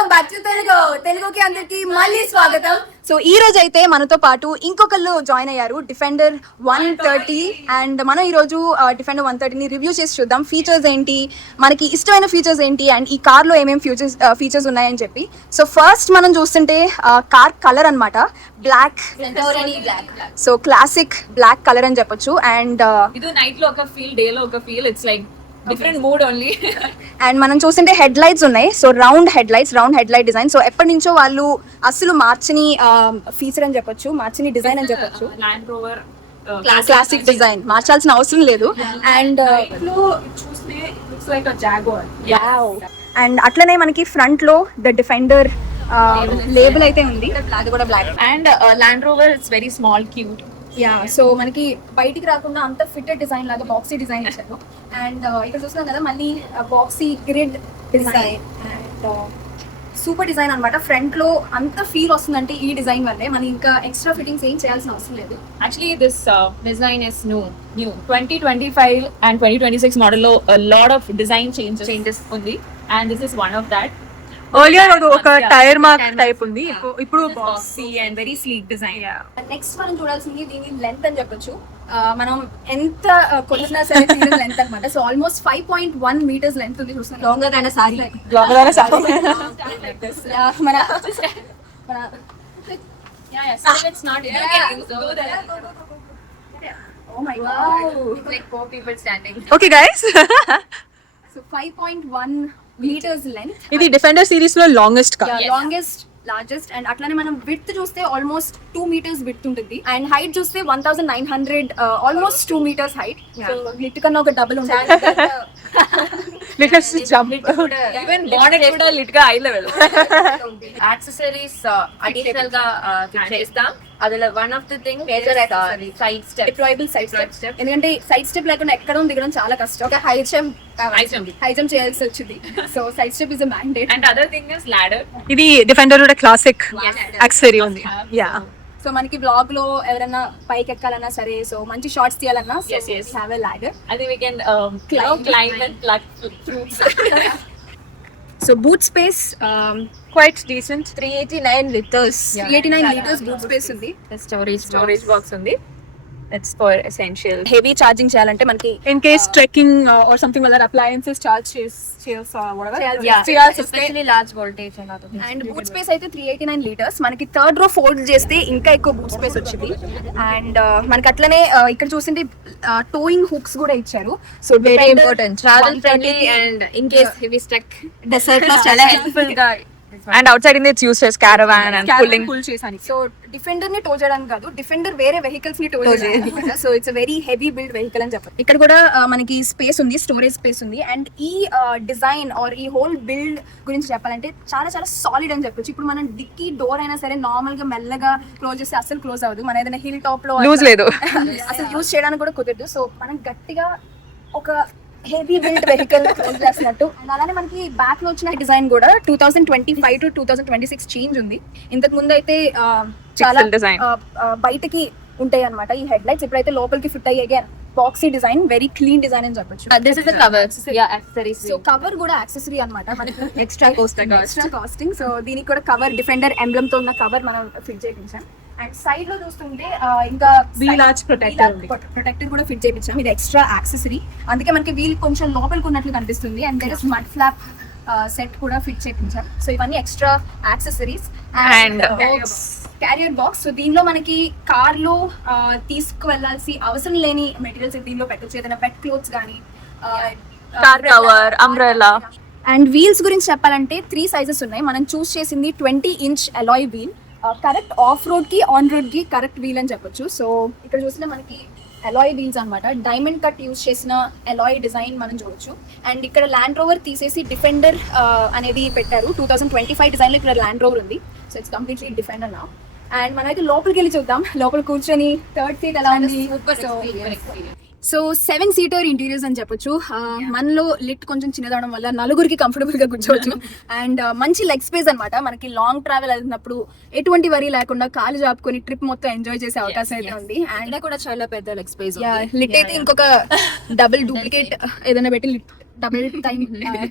Welcome back to తెలుగుకి అందరికి మళ్ళీ స్వాగతం. సో ఈ రోజు అయితే మనతో పాటు ఇంకొకళ్ళు జాయిన్ అయ్యారు, డిఫెండర్ 130. అండ్ మనం ఈ రోజు డిఫెండర్ 130ని రివ్యూ చేసి చూద్దాం. ఫీచర్స్ ఏంటి, మనకి ఇష్టమైన ఫీచర్స్ ఏంటి, అండ్ ఈ కార్లో ఏమేమి ఫీచర్స్ ఉన్నాయని చెప్పి. సో ఫస్ట్ మనం చూస్తుంటే కార్ కలర్ అన్నమాట, black. So classic black colour అని చెప్పొచ్చు. అండ్ ఇది నైట్ లో ఒక ఫీల్, డే లో ఒక feel, it's like different mood only. And మనం చూస్తుంటే హెడ్ లైట్స్ ఉన్నాయి. So round head light design. So ఎప్పటి నుంచో వాళ్ళు అసలు మార్చని ఫీచర్ అని చెప్పొచ్చు, మార్చని డిజైన్ అని చెప్పొచ్చు. ల్యాండ్ రోవర్ క్లాసిక్ డిజైన్, మార్చాల్సిన అవసరం లేదు. అండ్ చూస్తే looks like a jaguar. And అట్లనే మనకి ఫ్రంట్ లో ద డిఫెండర్ లేబుల్ అయితే ఉంది, అది కూడా black. And Land Rover it's very small, cute. So మనకి బయటికి రాకుండా అంత ఫిట్టెడ్ డిజైన్ లాగా బాక్సీ డిజైన్ ఇచ్చారు. అండ్ ఇక్కడ చూస్తున్నాం కదా మళ్ళీ boxy grid design and super design అన్నమాట. ఫ్రంట్ లో అంత ఫీల్ వస్తుందంటే ఈ డిజైన్ వల్లే, మనం ఇంకా ఎక్స్ట్రా ఫిట్టింగ్స్ ఏం చేయాల్సిన అవసరం లేదు. Actually this design is new 2025 and 2026 model లో a lot of design changes ఉంది, and this is one of that. Earlier ఒక టైర్ మార్క్ టైప్ ఉంది, ఇప్పుడు boxy and very sleek design. Next మనం చూడాల్సింది దీని లెంత్ అని చెప్పొచ్చు. మనం ఎంత కొలిసినా సరే లెంత్ అనమాట. సో ఆల్మోస్ట్ 5.1 meters లెంత్ ఉంది. చూస్తున్నాం లాంగర్ దాన్ సారీ, మన So it's not go there. Oh my god, It's like four people standing. Okay guys. So 5.1 meters length. ఇది డిఫెండర్ సిరీస్ లో longest car. Longest, largest. And అట్లానే మనం width చూస్తే almost 2 meters width ఉంటుంది. And height చూస్తే 1900, almost 2 meters height. So లిట్ కన్నా ఒక డబుల్ ఉంటుంది. Let's jump. Even bonnet కూడా lit గా high level. Accessories additional గా చేస్తాం. అదల one of the thing side step, deployable side step. ఎందుకంటే సైడ్ స్టెప్ లేకుండా ఎక్కడం దిగడం చాలా కష్టం. ఒక హై జంప్ చేయాల్సి వచ్చింది. So side step is a mandate. And other thing is ladder. ఇది డిఫెండర్ కూడా క్లాసిక్ యాక్సెసరీ ఉంది. యా, సో మనకి బ్లాగ్ లో ఎవరైనా పైకి ఎక్కాలన్నా సరే, సో మంచి షార్ట్స్ తీయాలన్నా Yes. Have a ladder. I think we can climb and pluck fruits. So boot space quite decent. 389 liters. 389 liters boot space ఉంది. Storage box ఉంది. That's for essential. Heavy charging చేయాలంటే మనకి in case trekking or something other appliances charge Especially large voltage and other things. And boot space అయితే 389 liters. మనకి third row fold చేస్తే ఇంకా ఎక్కువ boot space వచ్చింది. అండ్ మనకి అట్లనే ఇక్కడ చూసింది టోయింగ్ హుక్స్ కూడా ఇచ్చారు. So Very important. Travel friendly and in case heavy stuck desert లో చాలా helpful గా. And outside it's use చేస్ క్యారవాన్ అండ్ పుల్ చేసానికి. సో డిఫెండర్ ని టో చేయడానికి కాదు, డిఫెండర్ వేరే వెహికల్స్ ని టో చేయడానికి. So it's very heavy build vehicle అని చెప్పారు. ఇక్కడ కూడా మనకి స్పేస్ ఉంది, స్టోరేజ్ స్పేస్ ఉంది. అండ్ ఈ డిజైన్ ఆర్ ఈ హోల్ బిల్డ్ గురించి చెప్పాలంటే చాలా చాలా సాలిడ్ అని చెప్పొచ్చు. ఇప్పుడు మనం డిక్కీ డోర్ అయినా సరే నార్మల్ గా మెల్లగా క్లోజ్ చేస్తే అసలు క్లోజ్ అవ్వదు. మన ఏదైనా హిల్ టాప్ లో లూజ్ లేదు, అసలు యూజ్ చేయడానికి కూడా కుదరదు. సో మనం గట్టిగా ఒక హెవీ బిల్డ్ వెహికల్ క్లోజ్ చేస్తున్నట్టు. అండ్ అలానే మనకి బ్యాక్ లో వచ్చిన డిజైన్ కూడా 2025 to 2026 చేంజ్ ఉంది. ఇంతకు ముందు అయితే చాలా బయటకి ఉంటాయి అన్నమాట ఈ హెడ్ లైట్స్. ఇప్పుడైతే లోపలికి ఫిట్ అయ్యే boxy design, very clean design అని చెప్పొచ్చు. This is the cover. Yeah, accessories. So cover కూడా యాక్సెసరీ అన్నమాట, మనకి ఎక్స్ట్రా కాస్టింగ్. సో దీనికి కూడా కవర్, డిఫెండర్ ఎంబ్లమ్ తో ఉన్న కవర్ మనం ఫిట్ చేయించాం. అండ్ సైడ్ లో చూస్తుంటే ఇంకా వీల్ ఆర్చ్ ప్రొటెక్టర్ కూడా ఫిట్ చేయించాం. ఇది ఎక్స్ట్రా యాక్సెసరీ, అందుకే మనకి వీల్ కొంచెం లోపలికి ఉన్నట్లు కనిపిస్తుంది. And there is mud flap set కూడా ఫిట్ చేయించాం. సో ఇవన్నీ extra accessories. And carrier box. So దీనిలో మనకి కార్ లో తీసుకువెళ్లాల్సి అవసరం లేని మెటీరియల్స్ దీనిలో పెట్టచ్చు. ఏదైనా పెట్ క్లోత్స్ కానీ, car cover, umbrella. And wheels గురించి చెప్పాలంటే 3 sizes ఉన్నాయి. మనం చూస్ చేసింది 20-inch alloy wheel. Correct off road కి ఆన్ రోడ్ కి కరెక్ట్ వీల్ అని చెప్పొచ్చు. సో ఇక్కడ చూసినా మనకి అలాయ్ వీల్స్ అన్నమాట, డైమండ్ కట్ యూస్ చేసిన అలాయ్ డిజైన్ మనం చూడొచ్చు. అండ్ ఇక్కడ ల్యాండ్ రోవర్ తీసేసి డిఫెండర్ అనేది పెట్టారు. 2025 డిజైన్ లో ఇక్కడ ల్యాండ్ రోవర్ ఉంది. సో ఇట్స్ కంప్లీట్లీ డిఫెండర్ నా. అండ్ మనమైతే లోపలికి వెళ్ళి చూద్దాం. లోపల కూర్చొని థర్డ్ సీట్ ఎలా ఉంది. సో 7-seater ఇంటీరియర్స్ అని చెప్పొచ్చు. మనలో లిట్ కొంచెం చిన్నదవడం వల్ల నలుగురికి కంఫర్టబుల్ గా కూర్చోవచ్చు. అండ్ మంచి లెగ్ స్పేస్ అన్నమాట. మనకి లాంగ్ ట్రావెల్ అవుతున్నప్పుడు ఎటువంటి వరీ లేకుండా కాలు జాపుకొని ట్రిప్ మొత్తం ఎంజాయ్ చేసే అవకాశం అయితే ఉంది. అండ్ కూడా చాలా పెద్ద లెగ్ స్పేస్. లిట్ అయితే ఇంకొక డబుల్ డూప్లికేట్ ఏదైనా పెట్టి డబుల్ టైం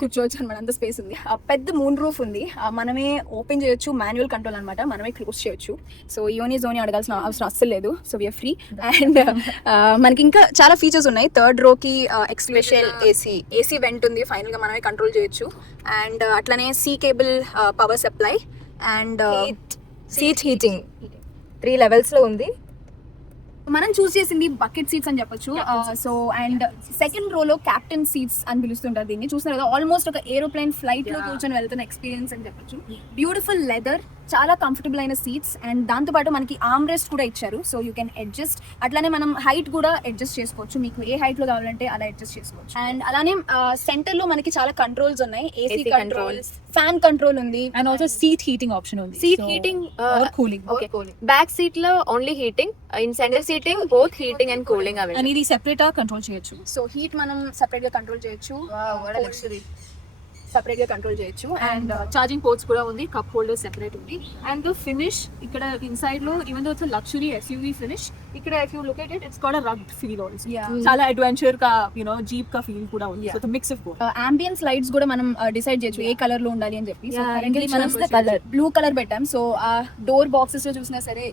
కూర్చోవచ్చు అనమాట, అంత స్పేస్ ఉంది. పెద్ద మూన్ రూఫ్ ఉంది, మనమే ఓపెన్ చేయొచ్చు, మాన్యువల్ కంట్రోల్ అనమాట, మనమే క్లోజ్ చేయొచ్చు. సో యోని జోని అడగాల్సిన అవసరం అస్సలు లేదు. So we are free. అండ్ మనకి ఇంకా చాలా ఫీచర్స్ ఉన్నాయి. థర్డ్ రోకి ఎక్స్క్లూషన్ ఏసీ వెంట్ ఉంది, ఫైనల్ గా మనమే కంట్రోల్ చేయొచ్చు. అండ్ అట్లనే C cable power supply and seat heating 3 levels లో ఉంది. మనం చూస్ చేసింది బకెట్ సీట్స్ అని చెప్పొచ్చు. సో అండ్ సెకండ్ రోలో క్యాప్టెన్ సీట్స్ అని పిలుస్తుంటారు దీన్ని. చూస్తున్నారు కదా, ఆల్మోస్ట్ ఒక ఏరోప్లేన్ ఫ్లైట్ లో కూర్చొని వెళ్తున్న ఎక్స్పీరియన్స్ అని చెప్పొచ్చు. బ్యూటిఫుల్ లెదర్, చాలా కంఫర్టబుల్ అయిన సీట్స్ అండ్ దాంతో పాటు మనకి ఆర్మ్ రెస్ట్ కూడా ఇచ్చారు. So you can adjust. అట్లానే మనం హైట్ కూడా అడ్జస్ట్ చేసుకోవచ్చు, మీకు ఏ హైట్ లో కావాలంటే అలా అడ్జస్ట్ చేసుకోవచ్చు. అండ్ అలానే సెంటర్ లో మనకి చాలా కంట్రోల్స్ ఉన్నాయి. ఏసీ కంట్రోల్, ఫ్యాన్ కంట్రోల్ ఉంది, and also seat heating option ఉంది. Seat heating cooling. Back seat లో only heating, in centre seating both heating and cooling అవి. అండ్ ఇది సెపరేట్ కంట్రోల్ చేయొచ్చు. సో హీట్ మనం సెపరేట్ గా కంట్రోల్ చేయొచ్చు, సెపరేట్ గా కంట్రోల్ చేయొచ్చు. అండ్ చార్జింగ్ పోర్ట్స్ కూడా ఉంది, కప్ హోల్డర్ సెపరేట్ ఉంది. అండ్ ద ఫినిష్ ఇక్కడ ఇన్సైడ్ లో even though it's luxury SUV finish, ఇక్కడ if you look at it it's got a rugged feel also. చాలా అడ్వెంచర్ కా జీప్ కా ఫీల్ కూడా ఉంది. So the mix of both. Ambience lights కూడా మనం డిసైడ్ చేయొచ్చు ఏ కలర్ లో ఉండాలి అని చెప్పి. సో Currently మనం కలర్ బ్లూ కలర్ పెట్టాం. సో ఆ డోర్ బాక్సెస్ లో చూసినా సరే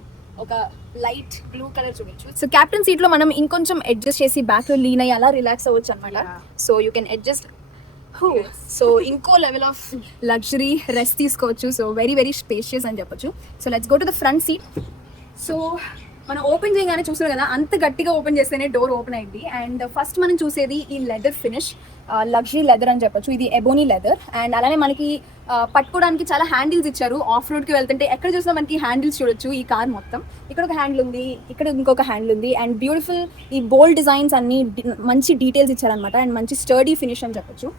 ఒక లైట్ బ్లూ కలర్ చూడొచ్చు. సో క్యాప్టెన్ సీట్ లో మనం ఇంకొంచెం అడ్జస్ట్ చేసి బ్యాక్ లో లీన్ అయ్యి అలా రిలాక్స్ అవ్వచ్చు అనమాట. So you can adjust. So ఇంకో లెవెల్ ఆఫ్ లగ్జరీ రెస్ట్ తీసుకోవచ్చు. సో వెరీ వెరీ స్పేషియస్ అని చెప్పొచ్చు. So let's go to the front seat. So మనం ఓపెన్ చేయగానే చూసారు కదా, అంత గట్టిగా ఓపెన్ చేస్తేనే డోర్ ఓపెన్ అయింది. అండ్ ఫస్ట్ మనం చూసేది ఈ లెదర్ ఫినిష్, లగ్జరీ లెదర్ అని చెప్పొచ్చు. ఇది ఎబోనీ లెదర్. అండ్ అలానే మనకి పట్టుకోవడానికి చాలా హ్యాండిల్స్ ఇచ్చారు. ఆఫ్ రోడ్ కి వెళ్తుంటే ఎక్కడ చూసినా మనకి హ్యాండిల్స్ చూడొచ్చు. ఈ కార్ మొత్తం ఇక్కడ ఒక హ్యాండిల్ ఉంది, ఇక్కడ ఇంకొక హ్యాండిల్ ఉంది. అండ్ బ్యూటిఫుల్ ఈ బోల్డ్ డిజైన్స్ అన్ని మంచి డీటెయిల్స్ ఇచ్చారనమాట. అండ్ మంచి స్టర్డీ ఫినిష్ అని చెప్పొచ్చు.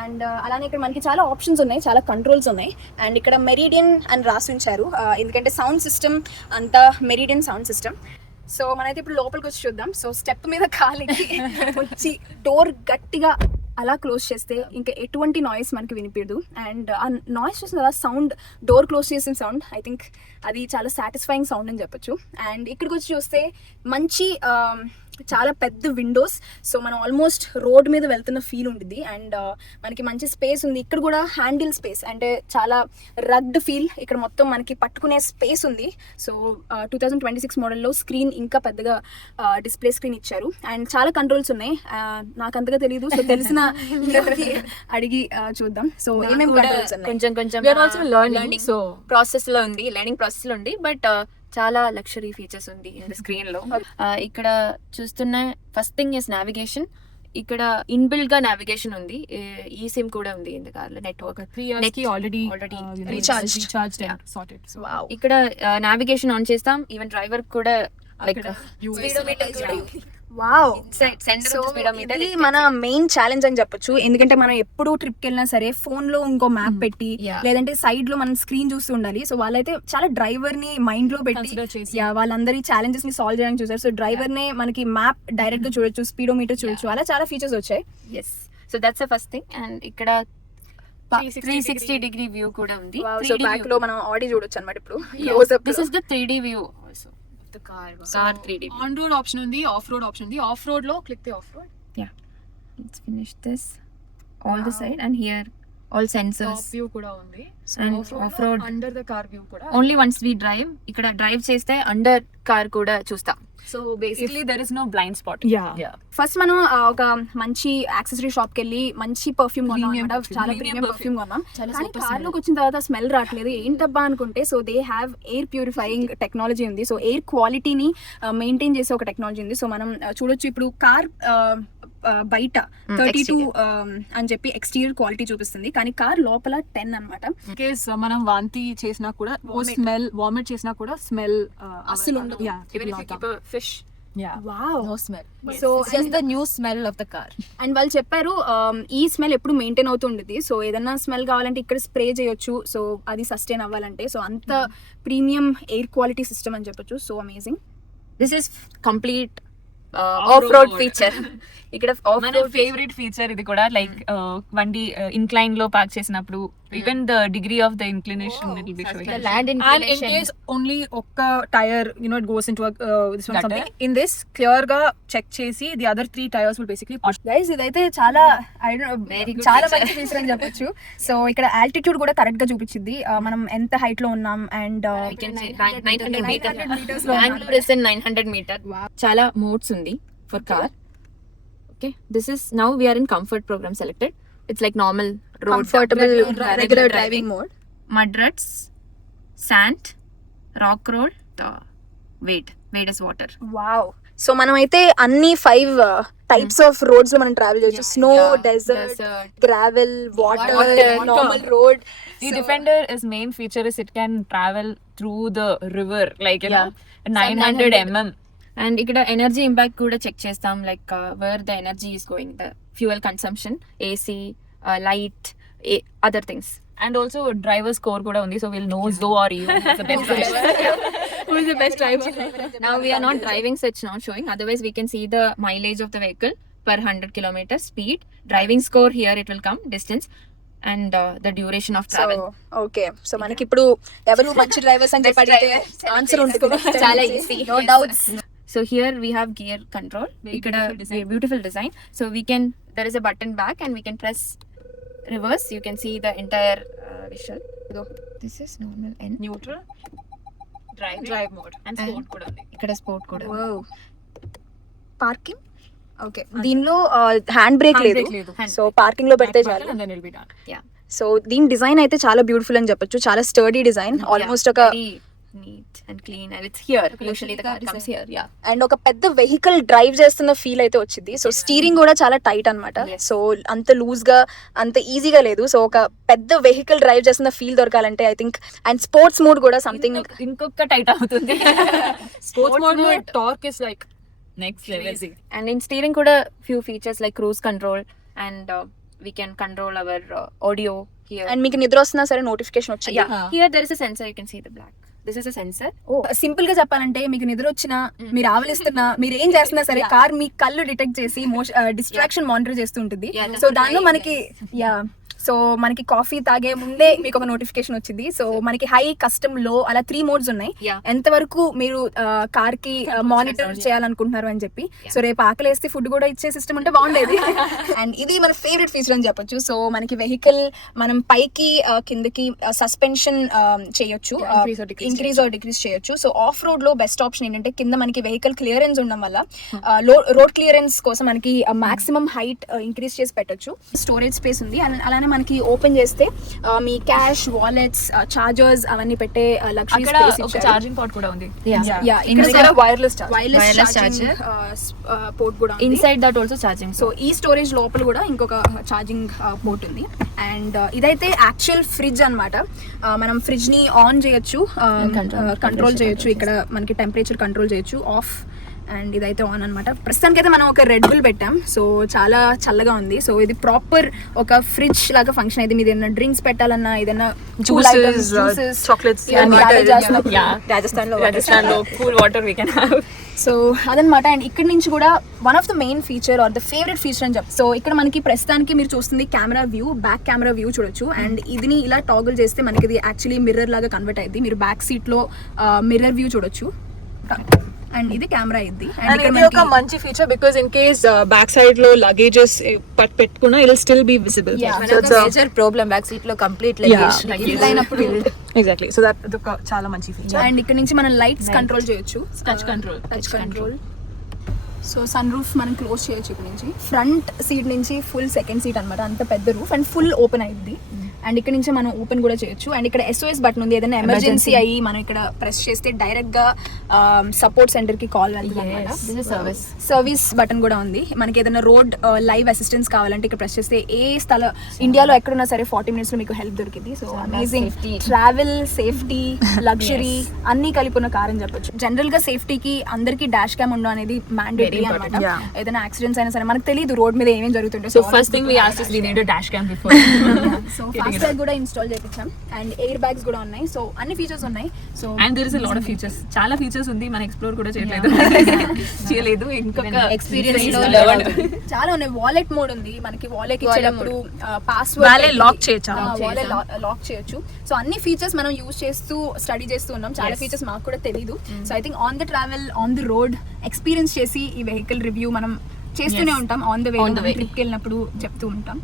అండ్ అలానే ఇక్కడ మనకి చాలా ఆప్షన్స్ ఉన్నాయి, చాలా కంట్రోల్స్ ఉన్నాయి. అండ్ ఇక్కడ మెరిడియన్ అని రాసి ఉంచారు, ఎందుకంటే సౌండ్ సిస్టమ్ అంతా మెరిడియన్ సౌండ్ సిస్టమ్. సో మనైతే ఇప్పుడు లోపలికి వచ్చి చూద్దాం. సో స్టెప్ మీద కాలికి వచ్చి డోర్ గట్టిగా అలా క్లోజ్ చేస్తే ఇంకా ఎటువంటి నాయిస్ మనకి వినిపించదు. అండ్ ఆ నాయిస్ చూసిన కదా, సౌండ్ డోర్ క్లోజ్ చేసిన సౌండ్, ఐ థింక్ అది చాలా సాటిస్ఫైయింగ్ సౌండ్ అని చెప్పొచ్చు. అండ్ ఇక్కడికి వచ్చి చూస్తే మంచి చాలా పెద్ద విండోస్. సో మనం ఆల్మోస్ట్ రోడ్ మీద వెళ్తున్న ఫీల్ ఉంటుంది. అండ్ మనకి మంచి స్పేస్ ఉంది. ఇక్కడ కూడా హ్యాండిల్ స్పేస్, అంటే చాలా రగ్డ్ ఫీల్. ఇక్కడ మొత్తం మనకి పట్టుకునే స్పేస్ ఉంది. సో 2026 మోడల్లో స్క్రీన్ ఇంకా పెద్దగా డిస్ప్లే స్క్రీన్ ఇచ్చారు. అండ్ చాలా కంట్రోల్స్ ఉన్నాయి, నాకు అంతగా తెలియదు. సో తెలిసిన అడిగి చూద్దాం. సో ఏమేమి కంట్రోల్స్ ఉన్నాయి. కొంచెం లెర్నింగ్ సో ప్రాసెస్ లో ఉంది, లెర్నింగ్ ప్రాసెస్ లో ఉంది. బట్ చాలా లక్షరీ ఫీచర్స్ ఉంది స్క్రీన్ లో. ఇక్కడ చూస్తున్న ఫస్ట్ థింగ్ ఇస్ నావిగేషన్. ఇక్కడ ఇన్బిల్డ్ గా నావిగేషన్ ఉంది, ఈ సిమ్ కూడా ఉంది ఇంత కార్లో. నెట్వర్క్ 3 years కి already recharged and sorted. So ఇక్కడ నావిగేషన్ ఆన్ చేస్తాం. ఈవెన్ డ్రైవర్ కూడా లైక్ వావ్. Centre speedometer. ఇది మన మెయిన్ ఛాలెంజ్ అని చెప్పొచ్చు. ఎందుకంటే మనం ఎప్పుడు ట్రిప్ కి వెళ్ళినా సరే ఫోన్ లో ఇంకో మ్యాప్ పెట్టి, లేదంటే సైడ్ లో మనం స్క్రీన్ చూస్తూ ఉండాలి. సో వాళ్ళైతే చాలా డ్రైవర్ ని మైండ్ లో పెట్టి వాళ్ళందరి ఛాలెంజెస్ ని సాల్వ్ చేయడానికి చూసారు. సో డ్రైవర్ నే మనకి మ్యాప్ డైరెక్ట్ గా చూడొచ్చు, స్పీడోమీటర్ చూడొచ్చు, అలా చాలా ఫీచర్స్ వచ్చాయి. Yes, so that's the first thing. And ఇక్కడ 360 degree వ్యూ కూడా ఉంది. సో బ్యాక్ లో మనం ఆడి చూడొచ్చు అన్నమాట. ఇప్పుడు this is the 3D view also. Car 3D. On road option ఉంది, ఆఫ్ రోడ్ ఆప్షన్ ఉంది. ఆఫ్ రోడ్ లో click the of road. Let's finish this. All the side and here all sensors. Top view కూడా ఉంది. And off road. Under the car view కూడా. Only once we drive. ఇక్కడ drive చేస్తే under car కూడా చూస్తాం. So basically there is no blind spot. First మనం ఒక మంచి యాక్సెసరీ షాప్ కి వెళ్ళి మంచి పర్ఫ్యూమ్ కొన్నాం, చాలా ప్రీమియం పర్ఫ్యూమ్ కొన్నాం. కానీ కార్ లోకి వచ్చిన తర్వాత స్మెల్ రావట్లేదు, ఏంటబ్బా అనుకుంటే, so they have air purifying technology ఉంది. సో ఎయిర్ క్వాలిటీని మెయింటైన్ చేసే ఒక టెక్నాలజీ ఉంది. సో మనం చూడొచ్చు ఇప్పుడు కార్ బయట 32 అని చెప్పి ఎక్స్టీరియర్ క్వాలిటీ చూపిస్తుంది, కానీ కార్ లోపల 10 అన్నమాట. కేస్ మనం వాంతి చేసినా కూడా, స్మెల్ వామిట్ చేసినా కూడా స్మెల్ అస్సలు ఉండదు. Fish. Wow. No smell. So It's just the new smell of the car. And వాళ్ళు చెప్పారు ఈ స్మెల్ ఎప్పుడు మెయింటైన్ అవుతుండేది. సో ఏదన్నా స్మెల్ కావాలంటే ఇక్కడ స్ప్రే చేయొచ్చు, సో అది సస్టైన్ అవ్వాలంటే. సో అంత ప్రీమియం ఎయిర్ క్వాలిటీ సిస్టమ్ అని చెప్పొచ్చు. So amazing. This is complete off-road feature. ఇక్కడ మన ఫేవరెట్ ఫీచర్ ఇది కూడా. లైక్ బండి ఇన్క్లైన్ లో పార్క్ చేసినప్పుడు Even the degree of the inclination it will be showing. The land And in inclination. case only okka tire, it goes into this one Gutter. something. In this, clear ga check chesi, the other 3 tires will basically push. Guys ఇదైతే చాలా Very good చాలా feature. మంచి feature అని చెప్పొచ్చు. So ఇక్కడ altitude కూడా correct గా చూపించింది, మనం ఎంత హైట్ లో ఉన్నాం and We can say 900 meter. 900 meters లో Bangalore is in 900 meter. చాలా modes ఉంది for car. Okay, this is now we are in comfort program selected. It's like normal road, comfortable regular regular driving mode. mud ruts, sand, rock road, weight is water. Wow. So మనం అయితే అన్ని 5 types of roads లో మనం travel చేయొచ్చు. Snow, desert, Desert. Gravel, water, Water. Normal road. The Defender is main feature is it can travel through the river like Yeah. 900 mm. And ఇక్కడ energy impact కూడా check చేస్తాం, like where the energy is going, the fuel consumption, AC, light, other things. And also driver score kuda undi, so we'll know Zoe or you who's the best driver. Who is the best driver? Now we are not driving, so it's not showing. Otherwise we can see the mileage of the vehicle per 100 kilometers, speed, driving score, here it will come, distance, and the duration of travel. Okay. So మనకి ఇప్పుడు ఎవరు మంచి drivers అని చెప్పి అడిగితే answer ఉంటుంది. చాలా easy. No doubts. So here we have gear control. Ikkada beautiful design. So we can, there is a button back and we can press reverse. You can see the entire visual. This is normal and Neutral, drive mode, and sport kuda undi. ikkada sport kuda. Parking. Okay. దీనిలో hand brake లేదు, so parking లో పెడితే చాలు. And then it'll be done. So దీని design అయితే చాలా beautiful అని చెప్పొచ్చు. చాలా స్టర్డీ డిజైన్, ఆల్మోస్ట్ ఒక very neat and clean, and it's here. Usually the car comes here. Yeah. And ఒక పెద్ద వెహికల్ డ్రైవ్ చేస్తున్న ఫీల్ అయితే వచ్చింది. సో స్టీరింగ్ కూడా చాలా టైట్ అన్నమాట. సో అంత లూజ్ గా అంత ఈజీగా లేదు. సో ఒక పెద్ద వెహికల్ డ్రైవ్ చేస్తున్న ఫీల్ దొరకాలంటే I think, and sports mode కూడా సంథింగ్ ఇంకొక టైట్ అవుతుంది. Sports mode with torque is like Next level. And in steering kuda few features like cruise control, and we can control our audio here. And మీకు నిద్ర వస్తున్నా సరే notification వచ్చింది. Yeah, here there is a sensor, you can see the black. This is a sensor. Simple గా చెప్పాలంటే మీకు నిద్ర వచ్చినా, మీరు ఆవలిస్తున్నా, మీరు ఏం చేస్తున్నా సరే కార్ మీ కళ్ళు డిటెక్ట్ చేసి డిస్ట్రాక్షన్ మానిటర్ చేస్తూ ఉంటుంది. Yeah, సో దానిలో మనకి సో మనకి కాఫీ తాగే ముందే మీకు ఒక నోటిఫికేషన్ వచ్చింది. సో మనకి హై, కస్టమ్, లో అలా 3 మోడ్స్ ఉన్నాయి. Yeah. ఎంతవరకు మీరు కార్ కి మానిటర్ చేయాలనుకుంటున్నారు అని చెప్పి. సో రేపు ఆకలేస్తే ఫుడ్ కూడా ఇచ్చే సిస్టమ్ ఉంటే బాగుండేది. అండ్ ఇది మన ఫేవరెట్ ఫీచర్ అని చెప్పొచ్చు. సో మనకి వెహికల్ మనం పైకి కిందకి సస్పెన్షన్ చేయొచ్చు, ఇంక్రీజ్ ఆర్ డిక్రీజ్ చేయొచ్చు. సో ఆఫ్ రోడ్ లో బెస్ట్ ఆప్షన్ ఏంటంటే కింద మనకి వెహికల్ క్లియరెన్స్ ఉండడం వల్ల రోడ్ క్లియరెన్స్ కోసం మనకి మాక్సిమం హైట్ ఇంక్రీజ్ చేసి పెట్టొచ్చు. స్టోరేజ్ స్పేస్ ఉంది. అలానే మనకి ఓపెన్ చేస్తే మీ క్యాష్, వాలెట్స్, చార్జర్స్ అవన్నీ పెట్టే లగ్జరీ అక్కడ స్పేస్ ఒక ఇచ్చారు. చార్జింగ్ పాట్ కూడా ఉంది. ఇక్కడ వైర్లెస్ Wireless చార్జింగ్ పోర్ట్ కూడా ఉంది. Inside that also charging. So ఈ స్టోరేజ్ లోపల కూడా ఇంకొక ఛార్జింగ్ పోర్ట్ ఉంది. అండ్ ఇదైతే యాక్చువల్ ఫ్రిడ్జ్ అన్నమాట. మనం ఫ్రిడ్జ్ ని ఆన్ చేయొచ్చు, కంట్రోల్ చేయొచ్చు. ఇక్కడ మనకి టెంపరేచర్ కంట్రోల్ చేయొచ్చు, ఆఫ్. అండ్ ఇదైతే ఆన్ అనమాట. ప్రస్తుతానికి అయితే మనం ఒక రెడ్ బుల్ పెట్టాం. సో చాలా చల్లగా ఉంది. సో ఇది ప్రాపర్ ఒక ఫ్రిడ్జ్ లాగా ఫంక్షన్ అయితే. మీరు ఏదైనా డ్రింక్స్ పెట్టాలన్నా, ఏదైనా Juices, chocolates, and రాజస్థాన్ లో cool water we can have. So అదనమాట. అండ్ ఇక్కడ నుంచి కూడా one of the main feature or the favourite feature అని చెప్పి. సో ఇక్కడ మనకి ప్రస్తుతానికి మీరు చూస్తుంది camera view, back camera view చూడొచ్చు. అండ్ ఇదిని ఇలా టాగుల్ చేస్తే మనకి ఇది యాక్చువల్లీ మిర్రర్ లాగా కన్వర్ట్ అయింది. మీరు బ్యాక్ సీట్ లో మిర్రర్ వ్యూ చూడొచ్చు. అండ్ ఇది కెమెరా ఇది. and ఇది ఒక మంచి feature because in case back side లో లగేజెస్ పెట్టుకున్నా it will still be visible. So it's a major problem back seat లో complete luggage. అయినప్పుడు ఎగ్జాక్ట్లీ. సో దట్ ఒక చాలా మంచి ఫీచర్. అండ్ ఇక్కడ నుంచి మనం లైట్స్ కంట్రోల్ చేయొచ్చు. Touch control. Touch control. So sunroof మనం క్లోజ్ చేయొచ్చు ఇక్కడ నుంచి. ఫ్రంట్ సీట్ నుంచి ఫుల్ సెకండ్ సీట్ అన్నమాట. అంత పెద్ద రూఫ్ అండ్ ఫుల్ ఓపెన్ అయింది. అండ్ ఇక్కడ నుంచి మనం ఓపెన్ కూడా చేయొచ్చు. అండ్ ఇక్కడ SOS బటన్ ఉంది. ఏదైనా ఎమర్జెన్సీ అయ్యి మనం ఇక్కడ ప్రెస్ చేస్తే డైరెక్ట్ గా సపోర్ట్ సెంటర్ కి కాల్ వెళ్తుంది అన్నమాట. This is service. Service button కూడా ఉంది. మనకి ఏదైనా రోడ్ లైవ్ అసిస్టెన్స్ కావాలంటే ఇక్కడ ప్రెస్ చేస్తే ఇండియాలో ఎక్కడున్నా సరే 40 minutes లో మీకు హెల్ప్ దొరికింది. So amazing. Travel, safety, luxury అన్ని కలిపి ఉన్న కార్ అని చెప్పొచ్చు. జనరల్ గా సేఫ్టీకి అందరికి డాష్ క్యామ్ ఉండడం అనేది మ్యాండేటరీ అన్నమాట. ఏదైనా యాక్సిడెంట్స్ అయినా సరే మనకు తెలియదు రోడ్ మీద ఏమేం జరుగుతుంటే. So first thing we asked is we need a dash cam before. So fast FASTag కూడా ఇన్స్టాల్ చేయించాం అండ్ ఎయిర్ బ్యాగ్స్ కూడా ఉన్నాయి. సో అన్ని ఫీచర్స్ ఉన్నాయి. So and there is a lot of features, చాలా ఫీచర్స్ ఉంది, మనం explore కూడా చేయలేదు ఇంకొక ఎక్స్పీరియన్స్ లో చాలా ఉన్నాయి. వాలెట్ మోడ్ ఉంది మనకి, వాలెట్ ఇచ్చేటప్పుడు పాస్వర్డ్ లాక్ చేయొచ్చు. వాలెట్ లాక్ చేయొచ్చు. సో అన్ని ఫీచర్స్ మనం యూజ్ చేస్తూ స్టడీ చేస్తూ ఉన్నాం. చాలా ఫీచర్స్ మాకు కూడా తెలీదు. So I think on the travel on the road experience చేసి ఈ వెహికల్ రివ్యూ మనం చేస్తూనే ఉంటాం. ఆన్ ద వే ట్రిప్కి వెళ్ళినప్పుడు చెప్తూ ఉంటాం.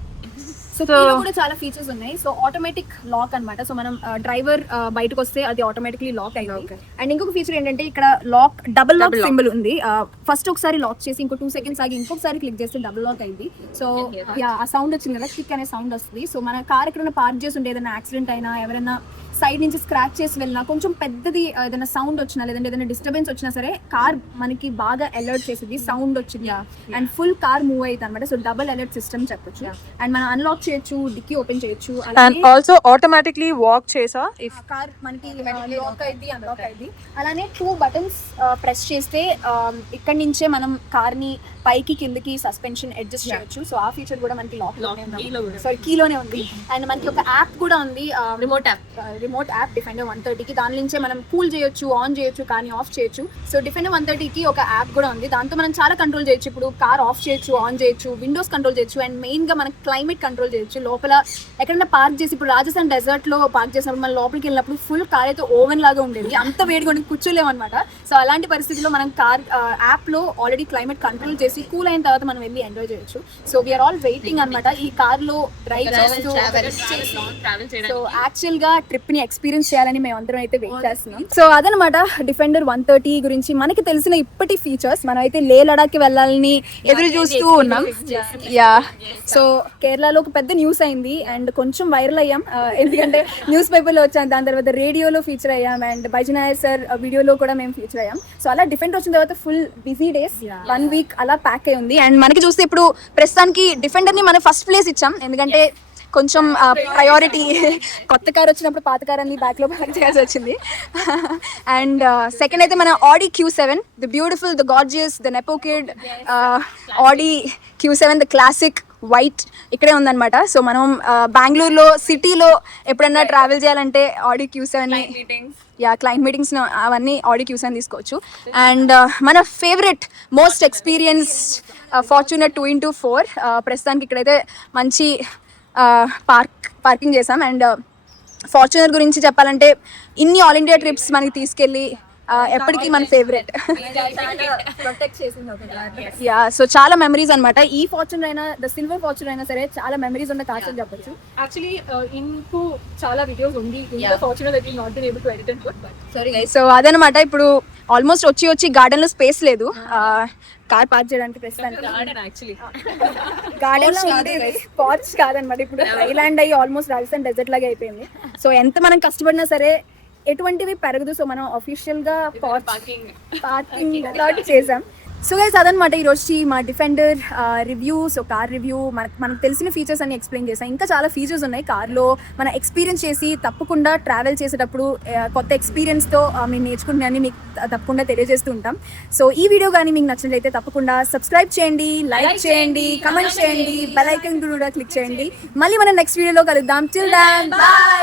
సో దీనిలో కూడా చాలా ఫీచర్స్ ఉన్నాయి. సో ఆటోమేటిక్ లాక్ అన్నమాట. సో మనం డ్రైవర్ బయటకు వస్తే అది ఆటోమేటిక్లీ లాక్ అయింది. అండ్ ఇంకొక ఫీచర్ ఏంటంటే ఇక్కడ డబుల్ లాక్ సింబల్ ఉంది. ఫస్ట్ ఒకసారి లాక్ చేసి ఇంకో 2 seconds ఆగి ఇంకొకసారి క్లిక్ చేస్తే డబుల్ లాక్ అయింది. సో ఆ సౌండ్ వచ్చింది కదా, క్లిక్ అనే సౌండ్ వస్తుంది. సో మన కార్ ఎక్కడైనా పార్క్ చేసి ఉంటే ఏదైనా యాక్సిడెంట్ అయినా, ఎవరైనా సైడ్ నుంచి స్క్రాచ్ చేసి వెళ్ళినా, కొంచెం పెద్దది ఏదైనా సౌండ్ వచ్చినా, లేదంటే ఏదైనా డిస్టర్బెన్స్ వచ్చినా సరే కార్ మనకి బాగా అలర్ట్ చేసింది, సౌండ్ వచ్చింది అండ్ ఫుల్ కార్ మూవ్ అవుతుంది అనమాట. సో డబుల్ అలర్ట్ సిస్టమ్ చెప్పొచ్చు. అండ్ మనం అన్లాక్ చేయొచ్చు, డిక్కీ ఓపెన్ చేయొచ్చు. అండ్ ఆల్సో ఆటోమేటిక్లీ వాక్ చేసా ఇఫ్ కార్ మనకి లాక్ అయింది, అన్లాక్ అయింది. అలానే 2 buttons ప్రెస్ చేస్తే ఇక్కడ నుంచే మనం కార్ ని పైకి కిందకి సస్పెన్షన్ అడ్జస్ట్ చేయొచ్చు. సో ఆ ఫీచర్ కూడా మనకి కీలోనే ఉంది. అండ్ మనకి ఒక యాప్ కూడా ఉంది, రిమోట్ యాప్ డిఫెండర్ 130కి. దాని నుంచే మనం కూల్ చేయొచ్చు, ఆన్ చేయొచ్చు, కానీ ఆఫ్ చేయొచ్చు. సో డిఫెండర్ 130కి ఒక యాప్ కూడా ఉంది. దాంతో మనం చాలా కంట్రోల్ చేయొచ్చు. ఇప్పుడు కార్ ఆఫ్ చేయొచ్చు, ఆన్ చేయొచ్చు, విండోస్ కంట్రోల్ చేయొచ్చు, అండ్ మెయిన్ గా మనం క్లైమేట్ కంట్రోల్ చేయొచ్చు. లోపల ఎక్కడైనా పార్క్ చేసి, ఇప్పుడు రాజస్థాన్ డెజర్ట్ లో పార్క్ చేసినప్పుడు మనం లోపలికి వెళ్ళినప్పుడు ఫుల్ కార్ అయితే ఓవెన్ లాగా ఉండేది, అంత వేడిగా కూర్చోలేము అనమాట. సో అలాంటి పరిస్థితుల్లో మనం కార్ యాప్ లో ఆల్రెడీ క్లైమేట్ కంట్రోల్ చేసి కూల్ అయిన తర్వాత మనం వెళ్ళి ఎంజాయ్ చేయొచ్చు. సో వీఆర్ ఆల్ వెయిటింగ్ అనమాట ఈ కార్ లో డ్రైవ్ చేస్తూ. సో యాక్చువల్ గా ట్రిప్ ని ఎక్స్పీరియన్స్ చేయాలని మేము అందరం అయితే వెయిట్ చేస్తున్నాం. సో అదనమాట డిఫెండర్ 130 గురించి మనకి తెలిసిన ఇప్పటి ఫీచర్స్. మనం అయితే లే లడాక్ కి వెళ్ళాలని ఎదురు చూస్తూ ఉన్నాం. యా, సో కేరళలో ఒక పెద్ద న్యూస్ అయింది అండ్ కొంచెం వైరల్ అయ్యాం, ఎందుకంటే న్యూస్ పేపర్ లో వచ్చాం, దాని తర్వాత రేడియోలో ఫీచర్ అయ్యాం, అండ్ బైజనాయర్ సార్ వీడియోలో కూడా మేము ఫీచర్ అయ్యాం. సో అలా డిఫెండర్ వచ్చిన తర్వాత ఫుల్ బిజీ డేస్, 1 week అలా ప్యాక్ అయి ఉంది. అండ్ మనకి చూస్తే ఇప్పుడు ప్రస్తుతానికి డిఫెండర్ ని మనం ఫస్ట్ ప్లేస్ ఇచ్చాం, ఎందుకంటే కొంచెం ప్రయారిటీ. కొత్త కార్ వచ్చినప్పుడు పాత కార్ అన్ని బ్యాక్ లో పార్క్ చేయాల్సి వచ్చింది. అండ్ సెకండ్ అయితే మన ఆడి Q7, the beautiful, the gorgeous, the nepo kid Audi Q7, the classic white ఇక్కడే ఉందన్నమాట. సో మనం బెంగళూరులో సిటీలో ఎప్పుడైనా ట్రావెల్ చేయాలంటే ఆడి Q7 క్లయింట్ మీటింగ్స్ అవన్నీ ఆడి Q7 తీసుకోవచ్చు. అండ్ మన favourite most experienced Fortuner 2x4 ప్రస్తుతానికి ఇక్కడైతే మంచి పార్కింగ్ చేసాం. అండ్ ఫార్చునర్ గురించి చెప్పాలంటే ఇన్ని ఆల్ ఇండియా ట్రిప్స్ మనకి తీసుకెళ్ళి ఎప్పటికీ మన ఫేవరెట్. యా, సో చాలా మెమరీస్ అన్నమాట. ఈ ఫార్చునర్ అయినా, ద సిల్వర్ ఫార్చునర్ అయినా సరే చాలా మెమరీస్ ఉన్న కార్స్ అని చెప్పొచ్చు. యాక్చువల్లీ ఇంకూ చాలా వీడియోస్ ఉంది Fortuner that we not been able to edit and put, but sorry guys. So అదనమాట, ఇప్పుడు ఆల్మోస్ట్ వచ్చి గార్డెన్ లో స్పేస్ లేదు కార్ పార్క్ చేయడానికి. ప్రస్తుతానికి గార్డెన్ లో ఉండేది, పార్చ్ కాదనమాట. ఇప్పుడు ఐలాండ్ అయ్యి ఆల్మోస్ట్ రాజస్థాన్ డెజర్ట్ లాగా అయిపోయింది. సో ఎంత మనం కష్టపడినా సరే ఎటువంటివి పెరగదు. సో మనం అఫీషియల్ గా పార్కింగ్ అలాంటి చేసాం. సో గైస్ అదనమాట ఈరోజు మా defender review. So car review మనకు తెలిసిన ఫీచర్స్ అన్ని ఎక్స్ప్లెయిన్ చేసాం. ఇంకా చాలా ఫీచర్స్ ఉన్నాయి కార్లో, మన ఎక్స్పీరియన్స్ చేసి తప్పకుండా ట్రావెల్ చేసేటప్పుడు కొత్త ఎక్స్పీరియన్స్తో మేము నేర్చుకుంటున్నాయని మీకు తప్పకుండా తెలియజేస్తూ ఉంటాం. సో ఈ వీడియో కానీ మీకు నచ్చినట్లయితే తప్పకుండా సబ్స్క్రైబ్ చేయండి, లైక్ చేయండి, కమెంట్ చేయండి, బెల్ ఐకాన్ కూడా క్లిక్ చేయండి. మళ్ళీ మనం నెక్స్ట్ వీడియోలో కలుద్దాం. Till then by.